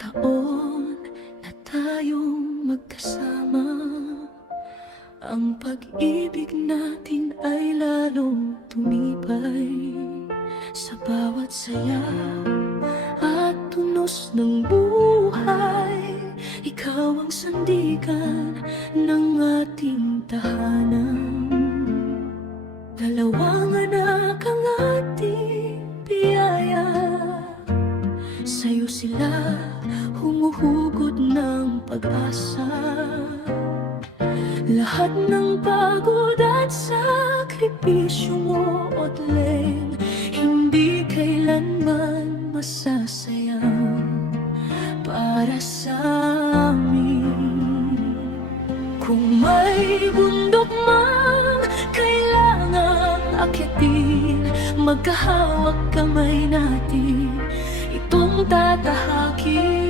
taon na tayong magkasama, ang pag-ibig natin ay lalong tumibay. Sa bawat saya at tunos ng buhay, ikaw ang sandigan ng ating tahanan. Dalawang anak ang ating biyaya, sa'yo sila humuhugot ng pag-asa. Lahat ng pagod at sakripisyo mo, Odleng, hindi kailanman masasayang para sa amin. Kung may bundok man kailangang akyatin, magkahawak kamay natin itong tatahakin.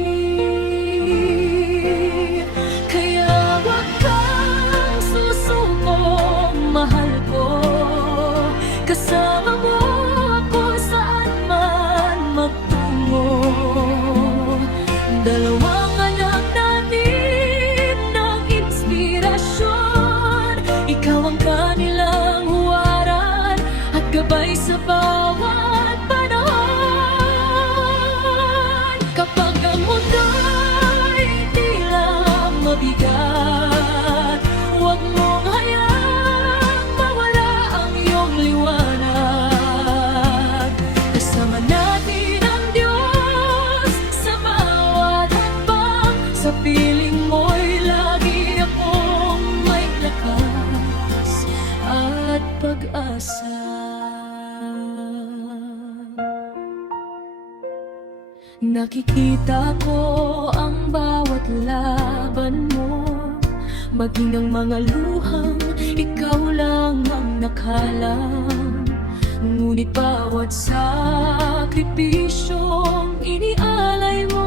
Kaya wag kang susuko, mahal ko, kasama mo ako saan man magtungo. Dalawang anak natin ng inspirasyon, ikaw ang kanilang huwaran at gabay sa bawat panahon. Kapag ang mundo'y tila mabigat, huwag mong hayaang mawala ang iyong liwanag. Kasama natin ang Diyos sa bawat hakbang, sa piling mo'y lagi akong may lakas at pag-asa. Nakikita ko ang bawat laban mo, maging ang mga luhang ikaw lang ang nakalam. Ngunit bawat sakripisyong inialay mo